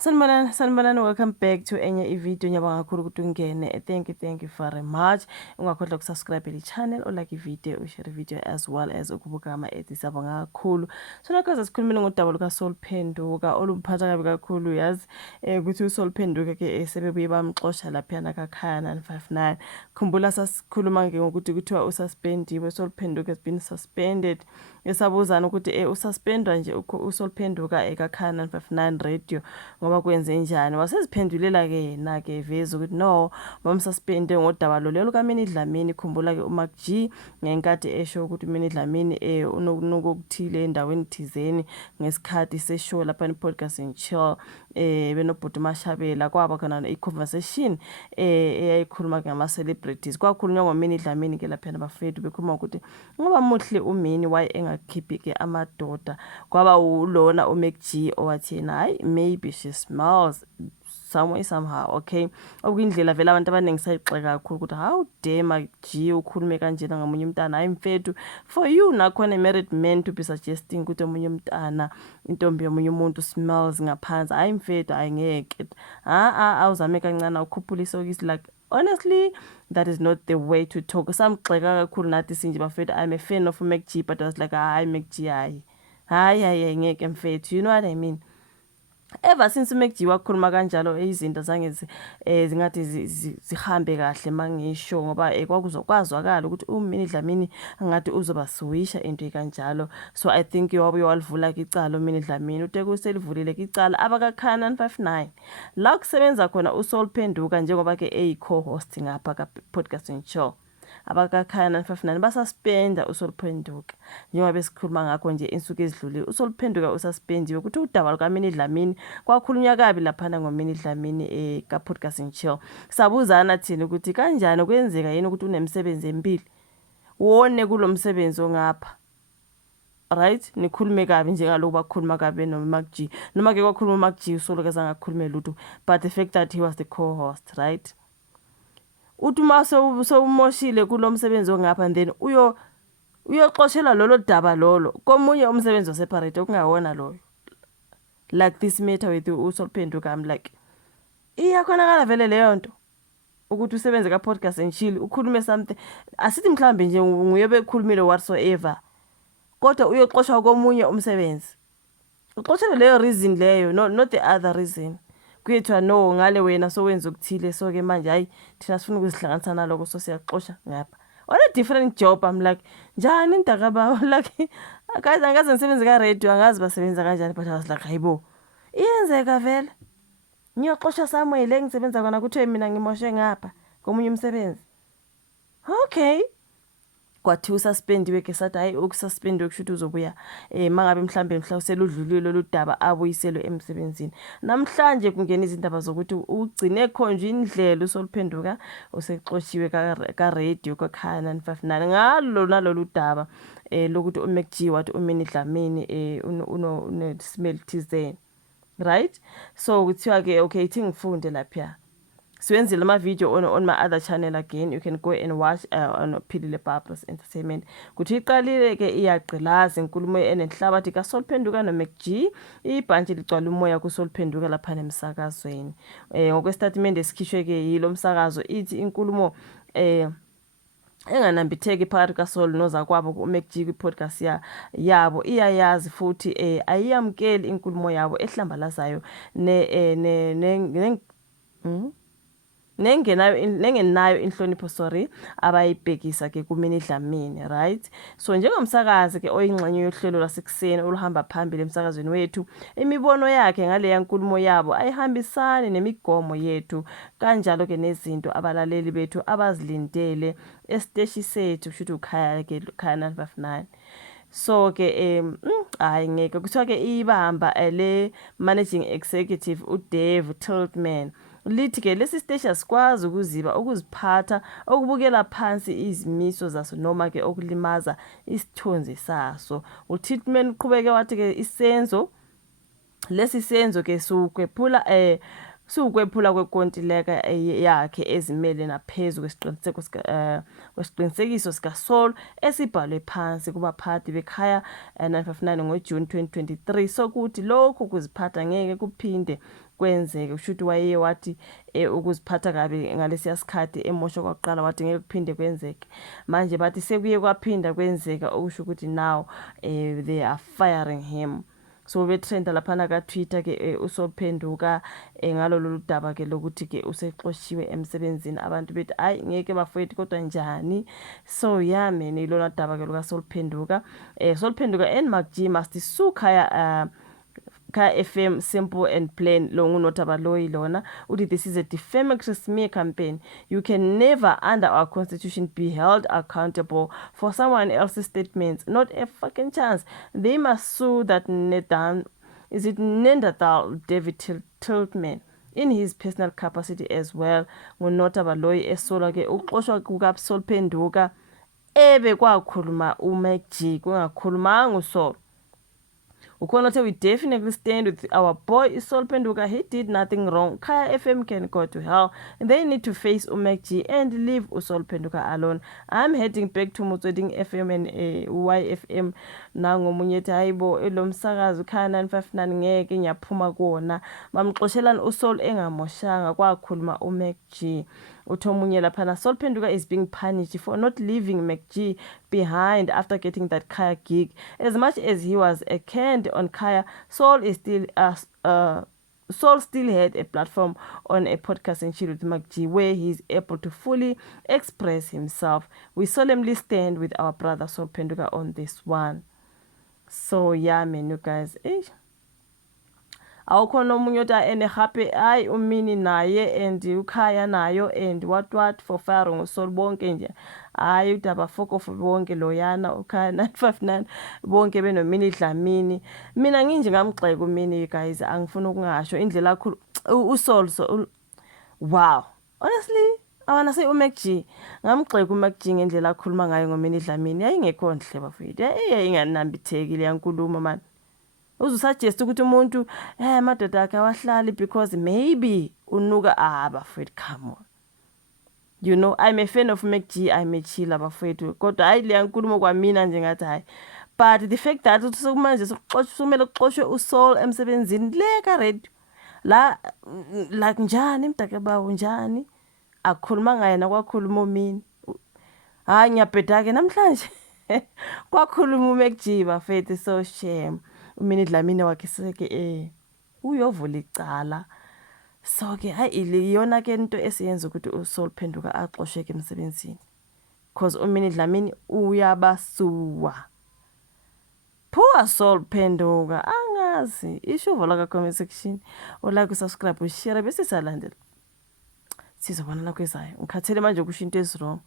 Sanibonani, welcome back to enye video. Ngiyabonga kakhulu ukuthi ungene. Thank you very much. Ungakhohlwa ukusubscribe le channel, ulike video, ushare video as well as ukubuka ama-edits. Siyabonga kakhulu. So nakho sikhulumile ngodaba lukaSaul Phenduka oluphatha kabi kakhulu, yazi ukuthi uSaul Phenduka ke sebebuye bamxosha laphana kaKhaya 959. Khumbula sasikhuluma ngokuthi kuthiwa ususpendiwe. Saul Phenduka has been suspended. Esabuzana ukuthi ususpendwa nje uSaul Phenduka kaKhaya 959 radio ngoba kwenze njani. Waseziphendulela ke yena ke veza ukuthi no bamsuspende ngodaba lo lelo kaMinnie Dlamini. Khumbula ke uMark G ngenkathi esho ukuthi uMinnie Dlamini unokuthile endaweni thizeni ngesikhathi seshow lapha ePodcast and Chill benobhuti Mashabela kwaba khona iconversation eyayikhuluma ngama celebrities. Kwakhulunywa ngoMinnie Dlamini ke lapha nabafethu bekhuluma ukuthi ngoba muhle uMinnie why engakhiphi ke amadoda. Kwaba ulona uMark G owathi yena hayi maybe she smells somehow, okay. Okuyindlela vele abantu abaningi sayixeka kakhulu ukuthi how dare Mark G ukhulume kanjena ngamunye umntana. Hayi mfethu, for you nakhona married man to be suggesting ukuthi omunye umntana intombi yomunye umuntu smells ngaphansi. Hayi mfethu, ayingeke. Awuzame kancane ukhuphula isokisi like honestly that is not the way to talk. Samxeka kakhulu nathi sinje bafethu. I'm a fan of Mark G but I was like hayi Mark G hayi ngeke mfethu, you know what I mean. Ever since uMark G wakhuluma kanjalo izinto zange zingathi zihambe kahle mangisho ngoba kwakuzokwazwakala ukuthi uMinnie Dlamini ngathi uzoba suwisha into ekanjalo. So I think yowabuye walivula ke icala uMinnie Dlamini uteke uselivulile ke icala abakaKhaya 959 la kusebenza khona uSaul Phenduka njengoba ke co-host ngapha ka Podcast and Chill. AbakaKhaya 959 basuspenda uSaul Phenduka njengoba besikhuluma ngakho nje insuku ezidlulile. uSaul Phenduka ususpendiwe ukuthi udaba lukaMinnie Dlamini kwakhulunywa kabi laphana ngoMinnie Dlamini ka Podcast and Chill. Sabuzana thina ukuthi kanjani kwenzeka yini ukuthi unemsebenzi empili wone kulomsebenzi ongapha, right? Nikhulume kabi njengaloku bakhuluma kabi noMark G noma ke kwakhuluma uMark G uSaul ke zangakhulume lutho, but the fact that he was the co-host, right? Uthi mase sewumoshile kulomsebenzi ongapha and then uyoxoshela lolo daba lolo komunye umsebenzi oseparate okungawona loyo, like this matter with uSaul Phenduka. I'm like iyakhonakala vele leyo nto ukuthi usebenze ka Podcast and Chill ukhulume something asithi mhlambe nje nguye bekhulumile whatsoever kodwa uyoxoshwa komunye umsebenzi, uxoshela leyo reason leyo, not the other reason. Kuyethiwa no ngale wena sowenza ukuthile so ke manje hayi thina sifuna ukuzihlanganisa naloko so siyaxosha ngapha on a different job. I'm like njani intakaba like guys angaze ngisebenze ka radio angazi basebenza kanjani but I was like hayibo iyenzeka vele ngiyoxosha Samuel engisebenza kona kuthiwe mina ngimoshe ngapha komunye umsebenzi. Okay, kwathi ususpendiwe ke sathi hayi ukususpendiwe kushuthi uzobuya mangabe mhlambe useludlulile lolu daba abuyiselwe emsebenzini. Namhlanje kungena izindaba zokuthi ugcine khonje indlela uSaul Phenduka usexoshiwe ka radio kaKhaya 959 ngalo nalolu daba lokuthi uMark G wathi uMinnie Dlamini uno smell thizeni, right? So kuthiwa ke okay ithi ngifunde lapha siwenzile ama video on my other channel again. You can go and watch on Philile Barbara's Entertainment. Kuthi iqalile ke iyagqilaza inkulumo enenhlabathi kaSaul Phenduka noMark G. Ibhantshi ligcwala umoya kuSaul Phenduka lapha emsakazweni. Ngokwestatement esikhishwe ke yilo msakazo ithi inkulumo enganambitheki phakathi kaSaul nozakwabo kuMark G kwi-podcast yabo iyayazi futhi ayiyamkeli inkulumo yabo ehlambalazayo nengenayo inhlonipho abayibhekisa ke kuMinnie Dlamini, right? So njengomsakazi ke oyingxenye yohlelo lasekuseni oluhamba phambili emsakazweni wethu, imibono yakhe ngale yankulumo yabo ayihambisani nemigomo yethu kanjalo ke nezinto abalaleli bethu abazilindele esiteshi sethu kushuthi uKhaya 959. So ke hayi ngeke kuthiwa ke ibamba le managing executive uDave Tiltman lithi ke lesi stage asikwazi ukuziphatha okubukela phansi izimiso zaso noma ke okulimaza isithunzi saso. uTiltman uqhubeke wathi ke lesi senzo ke sukwephula sukwephula kwenkontileka yakhe ezimele naphezu kwesiqinisekiso sikaSaul esibhalwe phansi kubaphathi bekhaya 959 ngoJuni 2023 sokuthi lokhu kuziphatha ngeke kuphinde kwenzeke. Ushuthi waye wathi ukuziphatha kabi ngalesiya sikhathi emosho kwaqala wathi ngeke kuphinde kwenzeke. Manje bathi sekuye kwaphinda kwenzeka okusho ukuthi now they are firing him. So betrenda laphana ka Twitter ke usophenduka ngalolu daba ke lokuthi ke usexoshiwe emsebenzini. Abantu bethi ayi ngeke bafowethu kodwa njani. So yeah man ilona daba ke luka Solphenduka. Solphenduka and MacG must sue Kaya FM simple and plain lo nguNotaba Loyi lona uthi this is a defamatory smear campaign. You can never under our constitution be held accountable for someone else's statements, not a fucking chance. They must sue that Neanderthal David Tiltman in his personal capacity as well. nguNotaba Loyi esola ke uxoshwa kuka Solphenduka ebe kwakhuluma uMacG kungakhulumanga uSol. Ukhona we definitely stand with our boy Solphenduka. He did nothing wrong. Kaya FM can go to hell. They need to face uMacG and leave Solphenduka alone. I'm heading back to Motsweding FM and YFM. Nango munyeti hayibo elomsakazo Kaya 959 ngeke ngiyaphuma kuona. Bamxoshelana uSol engamoshanga kwakhuluma uMacG. Utomunye laphana Solphenduka is being punished for not leaving MacG behind after getting that Kaya gig. As much as he was a canned on Kaya, Saul still had a platform on a podcast and chill with MacG where he's able to fully express himself. We solemnly stand with our brother Solphenduka on this one. So yeah man, you guys, awukho nomunye ota ene happy ay umini naye and uKhaya nayo and what for firing uSol bonke nje hayi udaba foko bonke loyana uKhaya 959 bonke benomini Dlamini. Mina nginje ngamgxeka umini guys, angifuna ukungasho indlela kakhulu uSol so wow honestly I wanna say uMacG ngamgxeka uMacG ngendlela akhuluma ngayo ngomini Dlamini yayingekho nhle bafowethu inganambithekile yankulumo man. Ususuggest ukuthi umuntu madoda akhe awahlali because maybe unuka bafowethu come on. You know I'm a fan of MacG, I'm a chiller bafowethu kodwa hayi le yankulumo kwamina nje ngathi hayi. But the fact that uthi sokumanje sokumele kuxoshwe uSaul emsebenzini le ka radio la like njani imdake bawo njani akukhuluma ngayena kwakhuluma umini hayi ngiyabheda ke namhlanje kwakhuluma uMacG bafowethu so shame. Umini Dlamini wakhe seke uyovula icala. So ke hayi iliyona ke into esiyenza ukuthi uSolphenduka axosheke emsebenzini because umini Dlamini uyabasuwa. Poor Solphenduka angazi ishuvo la ka comment section like subscribe share bese salandela sizobona la kwezayo ngikhathele manje ukusho into ezwrong.